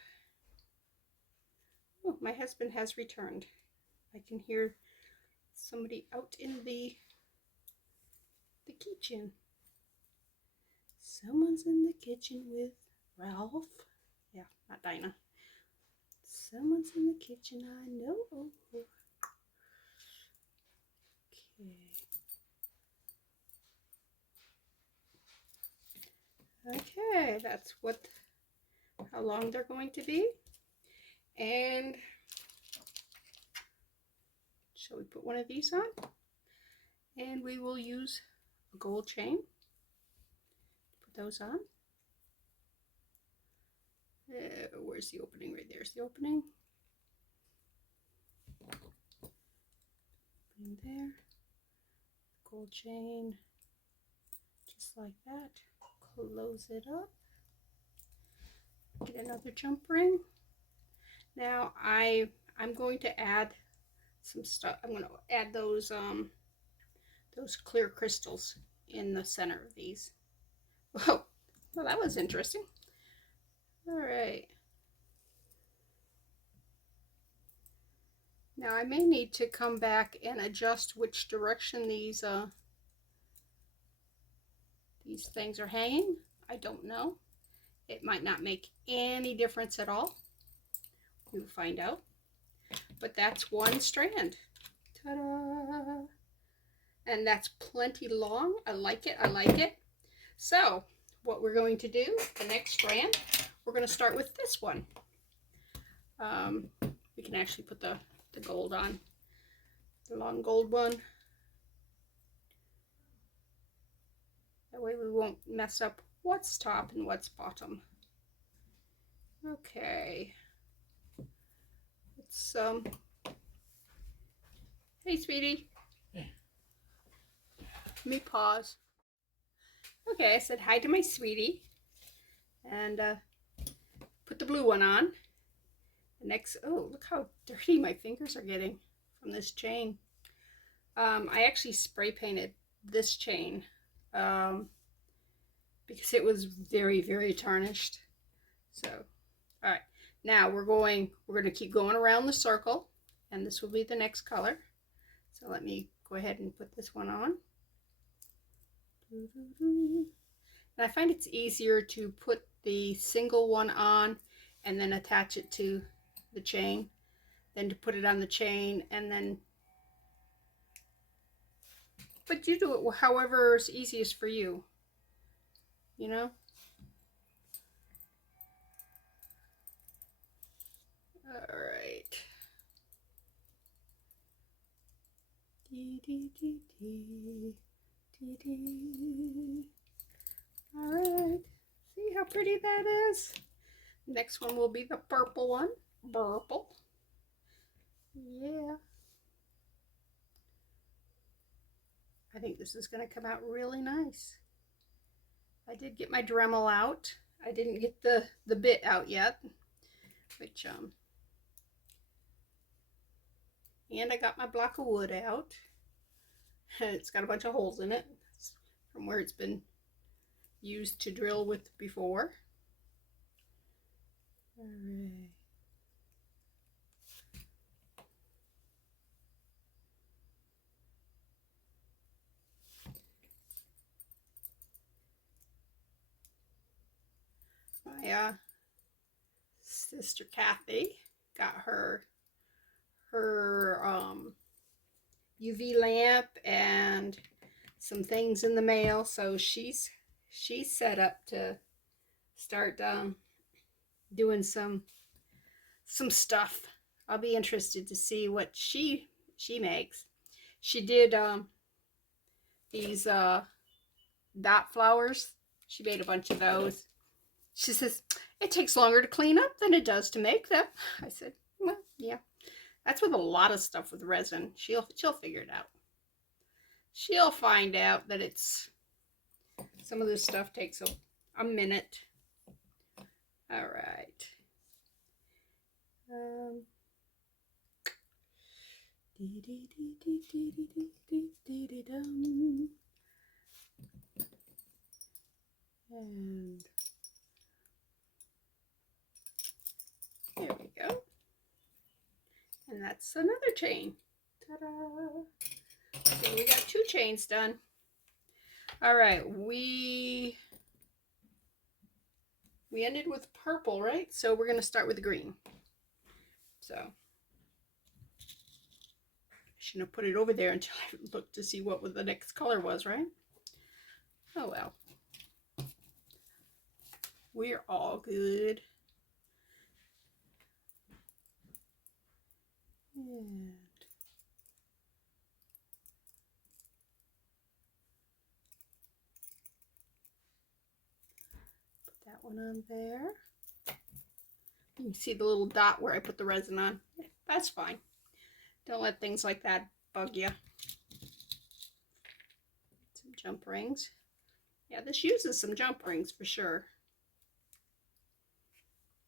Oh, my husband has returned. I can hear somebody out in the kitchen. Someone's in the kitchen with Ralph. Yeah, not Dinah. Someone's in the kitchen, I know. Okay. Okay, that's how long they're going to be. And shall we put one of these on? And we will use a gold chain. Put those on. Where's the opening? Right there's the opening. In there. Gold chain. Just like that. Close it up. Get another jump ring. Now I'm going to add some stuff. I'm going to add those clear crystals in the center of these. Whoa, well that was interesting. All right. Now I may need to come back and adjust which direction these things are hanging. I don't know. It might not make any difference at all. We'll find out. But that's one strand. Ta-da! And that's plenty long. I like it. I like it. So what we're going to do, the next strand, we're going to start with this one. We can actually put the gold on, the long gold one. That way we won't mess up what's top and what's bottom. Okay. It's hey sweetie. Hey. Let me pause. Okay, I said hi to my sweetie. And put the blue one on. The next, oh, look how dirty my fingers are getting from this chain. I actually spray painted this chain because it was very, very tarnished. So, all right, now we're going to keep going around the circle, and this will be the next color. So let me go ahead and put this one on. And I find it's easier to put the single one on and then attach it to the chain than to put it on the chain and then, but you do it however is easiest for you, you know. All right. All right, see how pretty that is. Next one will be the purple one. Purple. Yeah. I think this is going to come out really nice. I did get my Dremel out. I didn't get the bit out yet, which And I got my block of wood out. It's got a bunch of holes in it from where it's been used to drill with before. All right. My sister Kathy got her UV lamp and some things in the mail, so she's set up to start doing some stuff. I'll be interested to see what she makes. She did these dot flowers. She made a bunch of those. She says it takes longer to clean up than it does to make them. I said, well, yeah, that's with a lot of stuff with resin. She'll figure it out. She'll find out that it's some of this stuff takes a minute. All right. And there we go. And that's another chain. Ta-da! So we got 2 chains done. All right, we ended with purple, right? So we're going to start with the green. So I shouldn't have put it over there until I looked to see what the next color was, right? Oh well. We're all good. And put that one on there. You can see the little dot where I put the resin on. That's fine. Don't let things like that bug you. Some jump rings. Yeah, this uses some jump rings for sure.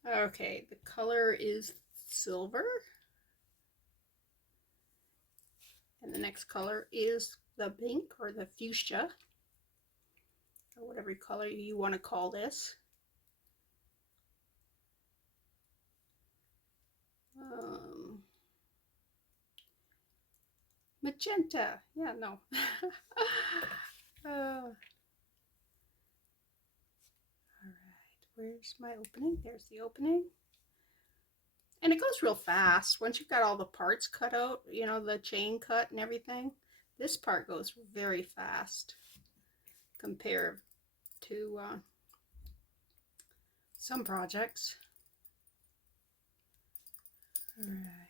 Okay, the color is silver. And the next color is the pink or the fuchsia, or whatever color you want to call this. Magenta. Yeah, no. All right, where's my opening? There's the opening. And it goes real fast. Once you've got all the parts cut out, you know, the chain cut and everything, this part goes very fast compared to some projects. All right.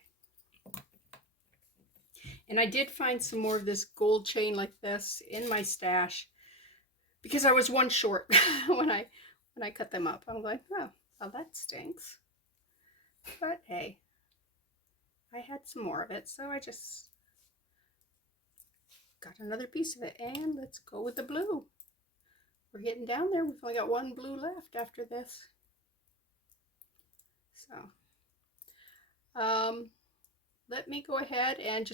And I did find some more of this gold chain like this in my stash because I was one short when I cut them up. I'm like, oh, well, that stinks. But hey, I had some more of it, so I just got another piece of it. And let's go with the blue. We're getting down there. We've only got one blue left after this. So let me go ahead and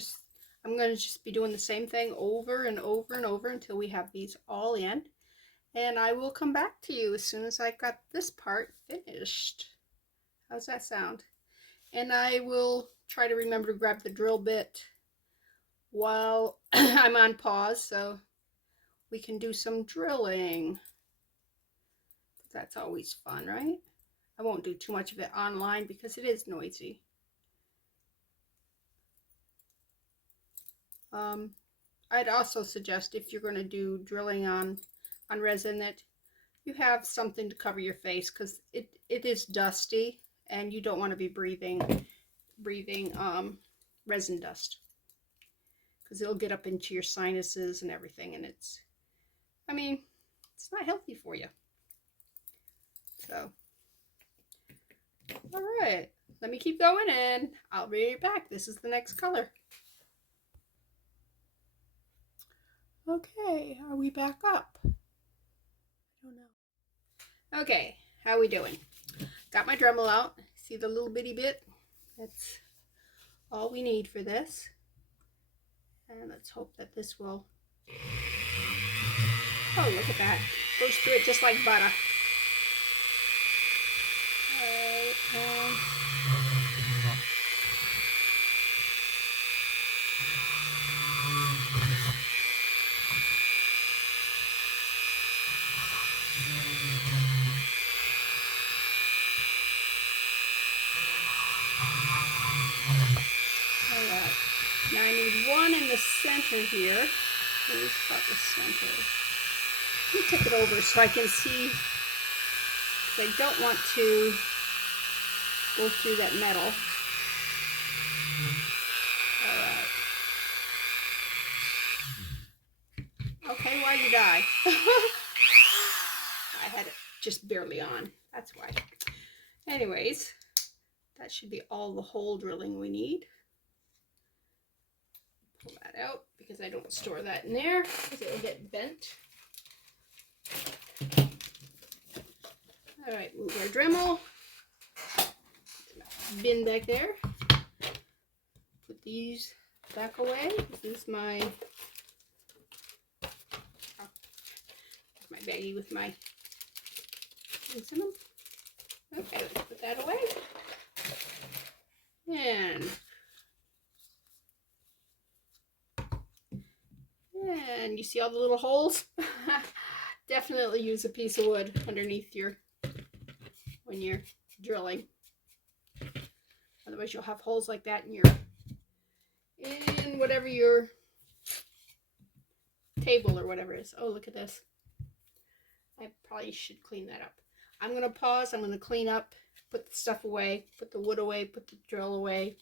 I'm going to just be doing the same thing over and over and over until we have these all in. And I will come back to you as soon as I got this part finished. How's that sound? And I will try to remember to grab the drill bit while I'm on pause so we can do some drilling. That's always fun, right? I won't do too much of it online because it is noisy. I'd also suggest if you're going to do drilling on resin that you have something to cover your face because it is dusty and you don't want to be breathing resin dust because it'll get up into your sinuses and everything, and it's not healthy for you. So all right, let me keep going and I'll be right back. This is the next color. Okay, are we back up? I don't know. Okay, how we doing? Got my Dremel out. See the little bitty bit? That's all we need for this. And let's hope that this will, oh, look at that. Goes through it just like butter. Now I need one in the center here. Where's about the center? Let me take it over so I can see. I don't want to go through that metal. Alright. Okay, why you die? I had it just barely on. That's why. Anyways, that should be all the hole drilling we need. Pull that out because I don't store that in there because it will get bent. All right, move our Dremel. Bin back there. Put these back away. This is my baggie with my things in them. Okay, let's put that away. And you see all the little holes? Definitely use a piece of wood underneath when you're drilling. Otherwise you'll have holes like that in whatever your table or whatever is. Oh, look at this. I probably should clean that up. I'm going to pause. I'm going to clean up, put the stuff away, put the wood away, put the drill away,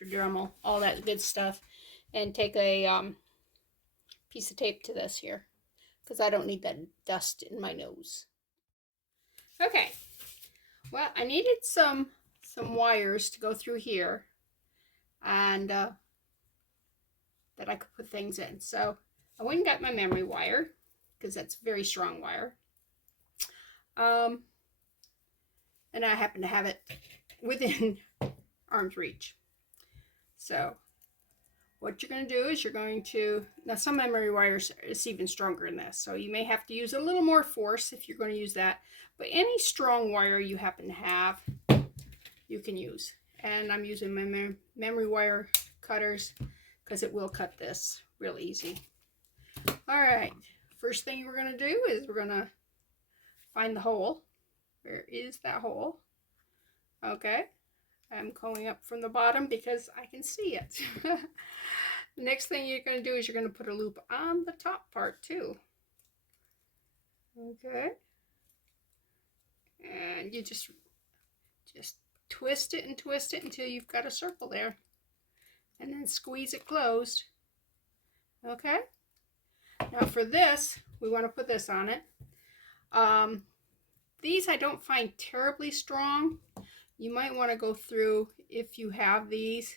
your Dremel, all that good stuff, and take a piece of tape to this here because I don't need that dust in my nose. Okay, well, I needed some wires to go through here and that I could put things in. So I went and got my memory wire because that's very strong wire. And I happen to have it within arm's reach. So what you're going to do is you're going to, now some memory wires is even stronger than this, so you may have to use a little more force if you're going to use that, but any strong wire you happen to have, you can use. And I'm using my memory wire cutters because it will cut this real easy. All right, first thing we're going to do is we're going to find the hole. Where is that hole? Okay, I'm going up from the bottom because I can see it. The next thing you're going to do is you're going to put a loop on the top part too. Okay, and you just twist it and twist it until you've got a circle there, and then squeeze it closed. Okay, now for this we want to put this on it. These I don't find terribly strong. You might want to go through, if you have these,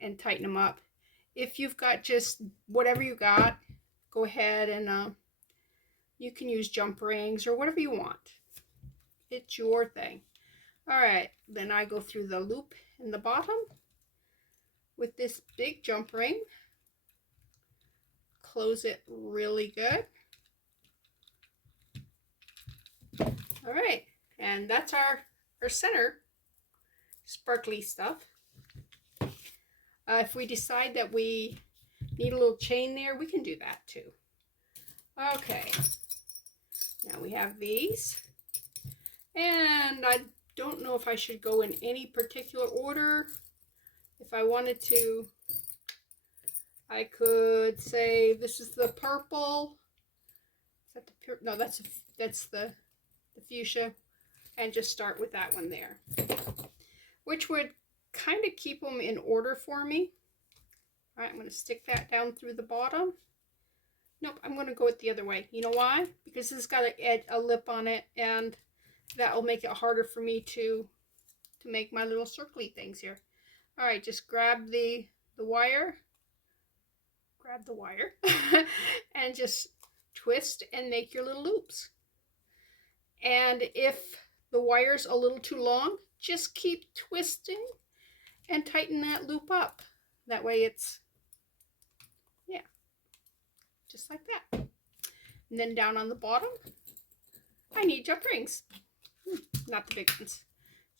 and tighten them up. If you've got just whatever you got, go ahead and you can use jump rings or whatever you want. It's your thing. All right, then I go through the loop in the bottom with this big jump ring. Close it really good. All right, and that's our center sparkly stuff. If we decide that we need a little chain there, we can do that too. Okay, now we have these, and I don't know if I should go in any particular order. If I wanted to, I could say this is the purple. Is that the pure? No, that's the fuchsia, and just start with that one there, which would kind of keep them in order for me. All right, I'm going to stick that down through the bottom. Nope, I'm going to go it the other way. You know why? Because this has got a lip on it, and that will make it harder for me to make my little circly things here. All right, just grab the wire, and just twist and make your little loops. And if the wire's a little too long, just keep twisting and tighten that loop up. That way it's, yeah, just like that. And then down on the bottom, I need jump rings. Not the big ones,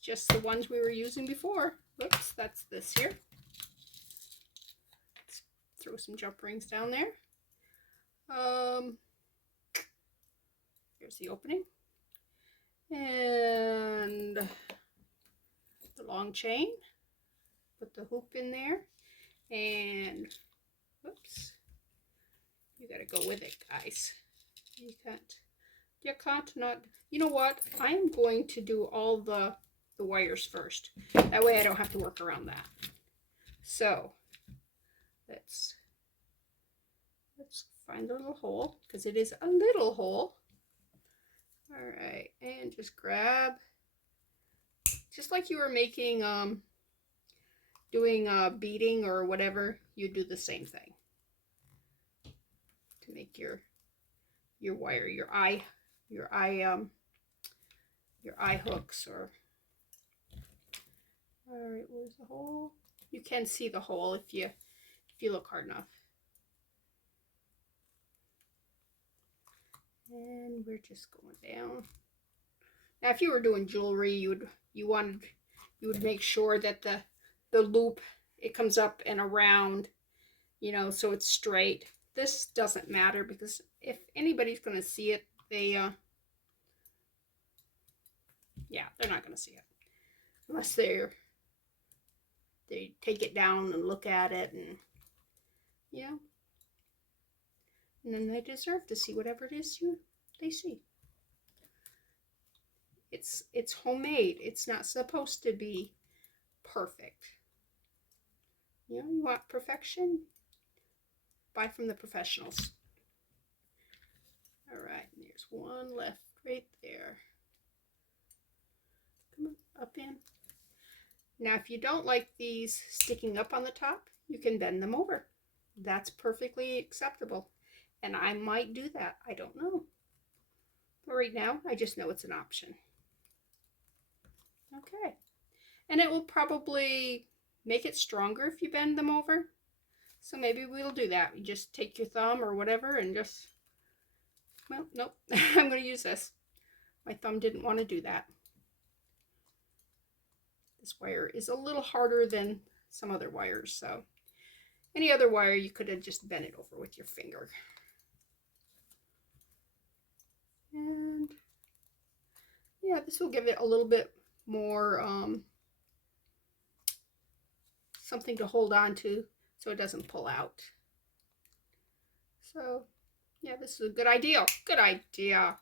just the ones we were using before. Whoops, that's this here. Let's throw some jump rings down there. Here's the opening. And the long chain. Put the hoop in there. And, whoops. You gotta go with it, guys. You can't not. You know what? I'm going to do all the wires first. That way I don't have to work around that. So, let's find the little hole, because it is a little hole. All right, and just grab, just like you were making, doing beading or whatever, you do the same thing to make your wire, your eye hooks. Or, all right, where's the hole? You can see the hole if you look hard enough. And we're just going down. Now, if you were doing jewelry, you would make sure that the loop, it comes up and around, you know, so it's straight. This doesn't matter, because if anybody's going to see it, they're not going to see it unless they take it down and look at it, and and then they deserve to see whatever it is they see. It's homemade. It's not supposed to be perfect. You know, you want perfection? Buy from the professionals. All right, there's one left right there. Come on, up in. Now, if you don't like these sticking up on the top, you can bend them over. That's perfectly acceptable. And I might do that. I don't know. But right now, I just know it's an option. Okay. And it will probably make it stronger if you bend them over. So maybe we'll do that. You just take your thumb or whatever and just, well, nope. I'm going to use this. My thumb didn't want to do that. This wire is a little harder than some other wires, so any other wire you could have just bent it over with your finger. And yeah, this will give it a little bit more something to hold on to so it doesn't pull out. So yeah, this is a good idea. Good idea.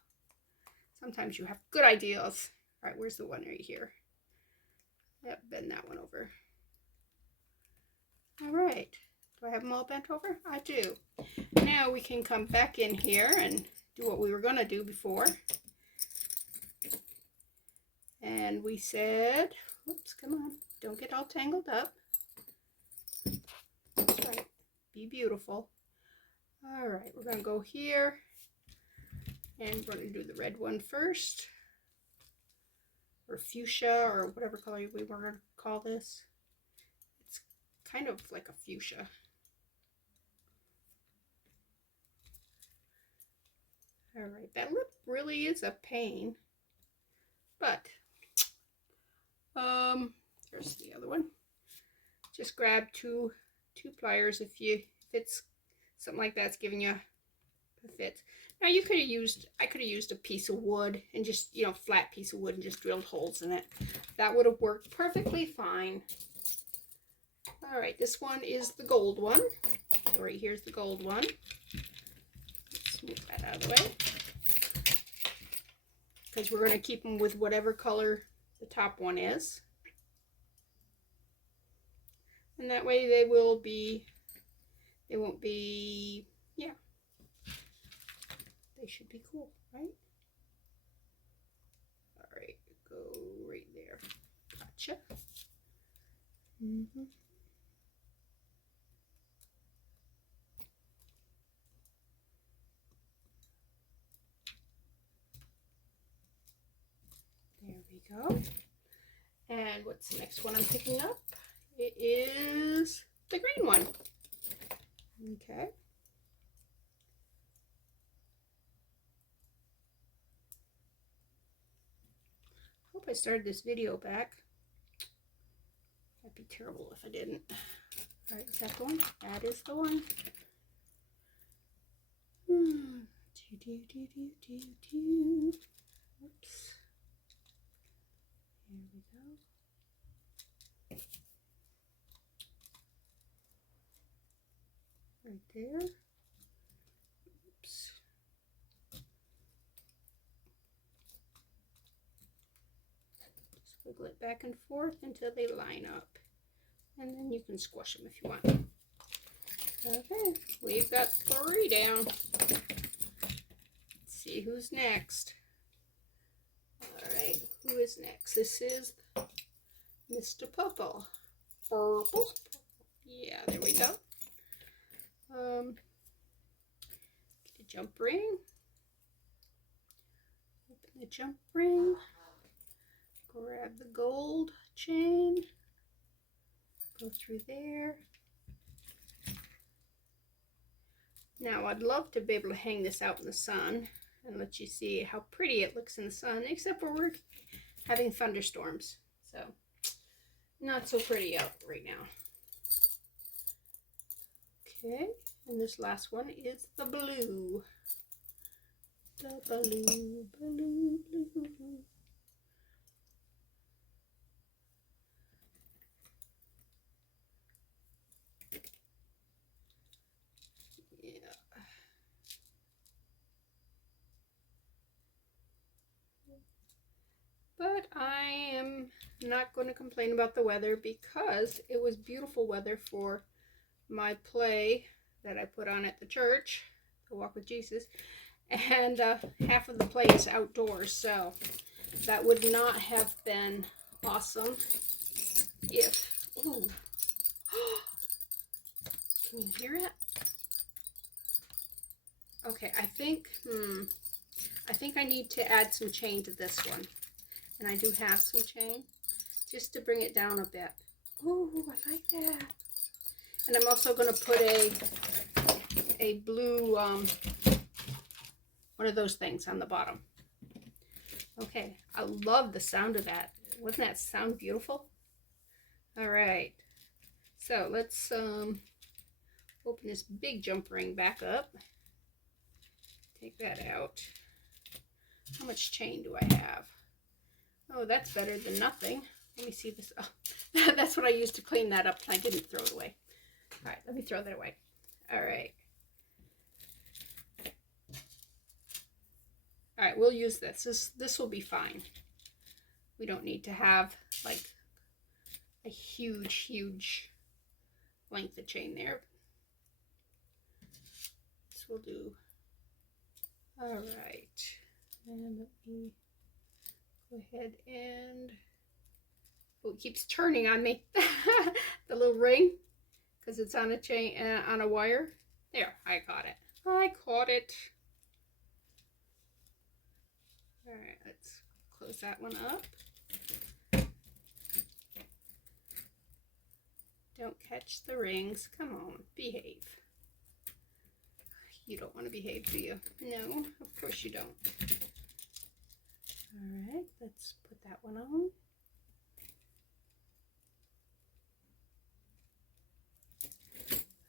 Sometimes you have good ideas. All right, where's the one right here? Yep, bend that one over. All right. Do I have them all bent over? I do. Now we can come back in here and do what we were going to do before. And we said, oops, come on, don't get all tangled up. That's right. Be beautiful. All right, we're going to go here. And we're going to do the red one first. Or fuchsia, or whatever color we were going to call this. It's kind of like a fuchsia. All right, that lip really is a pain, but there's the other one. Just grab two pliers if it's something like that's giving you a fit. Now you could have used, I could have used a piece of wood and just, you know, flat piece of wood and just drilled holes in it. That would have worked perfectly fine. All right, this one is the gold one. So right here's the gold one. Let's move that out of the way, because we're going to keep them with whatever color the top one is. And that way they won't be, yeah. They should be cool, right? All right, go right there. Gotcha. There we go. And what's the next one I'm picking up? It is the green one. Okay. Hope I started this video back. That'd be terrible if I didn't. All right, is that the one? That is the one. Oops. Here we go. Right there. Oops. Just wiggle it back and forth until they line up. And then you can squash them if you want. Okay, we've got 3 down. Let's see who's next. Alright, who is next? This is Mr. Purple. Purple. Yeah, there we go. Get a jump ring. Open the jump ring. Grab the gold chain. Go through there. Now I'd love to be able to hang this out in the sun and let you see how pretty it looks in the sun, except for we're having thunderstorms, so not so pretty out right now. Okay, and this last one is the blue. The blue, blue, blue. But I am not going to complain about the weather because it was beautiful weather for my play that I put on at the church, The Walk with Jesus, and half of the play is outdoors, so that would not have been awesome if, ooh, can you hear it? Okay, I think I need to add some chain to this one. And I do have some chain, just to bring it down a bit. Oh, I like that. And I'm also going to put a blue, one of those things on the bottom. Okay, I love the sound of that. Wouldn't that sound beautiful? All right, so let's open this big jump ring back up. Take that out. How much chain do I have? Oh, that's better than nothing. Let me see this. Oh, that's what I used to clean that up. I didn't throw it away. All right, let me throw that away. All right. All right, we'll use this. This will be fine. We don't need to have like a huge length of chain there. This will do. All right. And let me go ahead and, oh, it keeps turning on me. The little ring, because it's on a chain, on a wire. There, I caught it. I caught it. All right, let's close that one up. Don't catch the rings. Come on, behave. You don't want to behave, do you? No, of course you don't. All right, let's put that one on.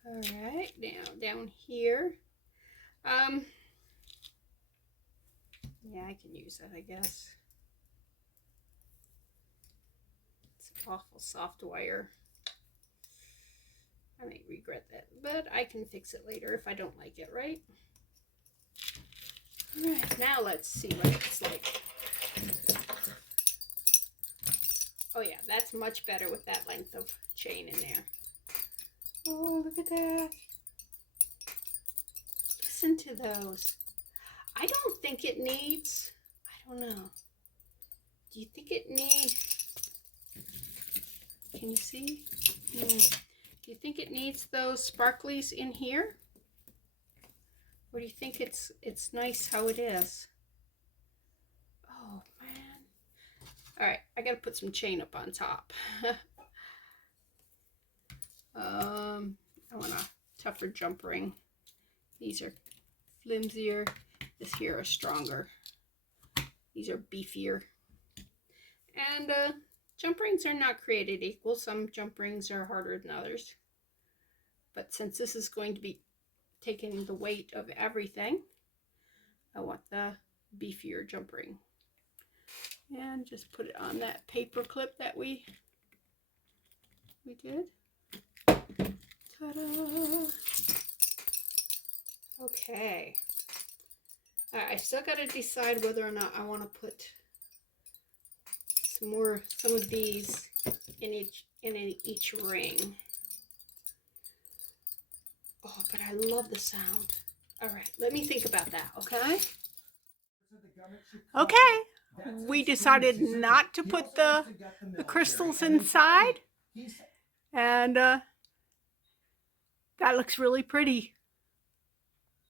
All right, now down here. Yeah, I can use that, I guess. It's awful soft wire. I may regret that, but I can fix it later if I don't like it, right? All right, now let's see what it's like. Oh yeah, that's much better with that length of chain in there. Oh, look at that. Listen to those. I don't think it needs, I don't know. Do you think it needs, can you see? Do you think it needs those sparklies in here? Or do you think it's nice how it is? Oh man. All right, I gotta put some chain up on top. I want a tougher jump ring. These are flimsier. This here are stronger. These are beefier. And jump rings are not created equal. Some jump rings are harder than others. But since this is going to be taking the weight of everything, I want the beefier jump ring. And just put it on that paper clip that we did. Ta-da! Okay. I still got to decide whether or not I want to put some of these in each ring. Oh, but I love the sound. All right, let me think about that, okay? Okay, we decided not to put the crystals inside, and that looks really pretty.